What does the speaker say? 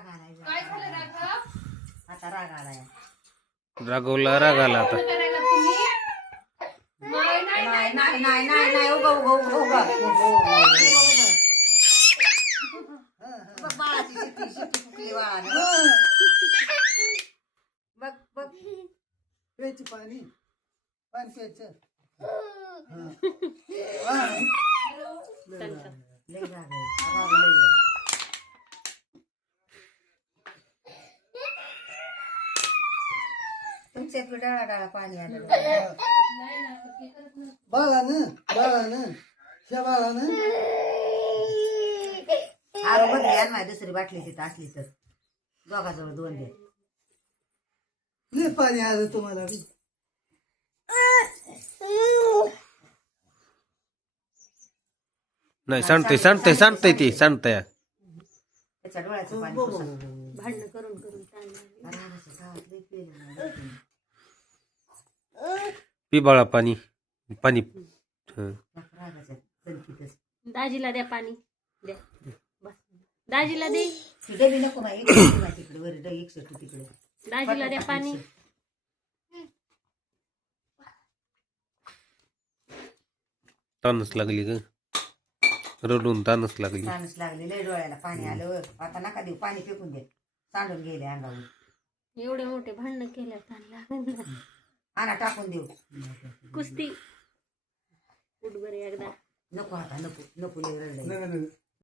राग आलाय काय झालं राघव? आता राग आलाय रागवला राग आला आता. करायला तुम्ही? नाही नाही नाही नाही नाही नाही नाही उगा उगा उगा उगा बघ बाळाची शिट्टी शिट्टी फुकली बाळानं बघ बघ प्यायचं पाणी पाणी प्यायचं लय राग आहे राग लय आहे. तुमच्यात बी डाळा डाळा पाणी आलं बाळानं त्या बाळानं आरो बदली आण माझी दुसरी बाटली तिथं असली तर दोघाजवळ 2 दे लय पाणी आलं तुम्हाला बी. नाही सांडतंय ती सांडतंय. त्याच्या डोळ्याचं पाणी पुसून. भांडण करून करून चालणार. रागाचं गावात लय पिलं ना. पी बाळा पाणी पाणी. हं. रागाच्या कणकीतच. दाजीला द्या पाणी द्या बस दाजीला दे ती डबी नको बाई तिकडे वर 61 तिकडे दाजीला द्या पाणी. तानच लागली ग रडून तानच लागली. ताणच लागली लय डोळ्याला पाणी आलं आता नका देऊ पाणी फेकून दे सांडून गेले अंगावर एवढे मोठे भांडण केल्या त्यांना आणा टाकून देऊ कुस्ती उठ बरे एकदा नको आता नको नको लय रडलंय. नका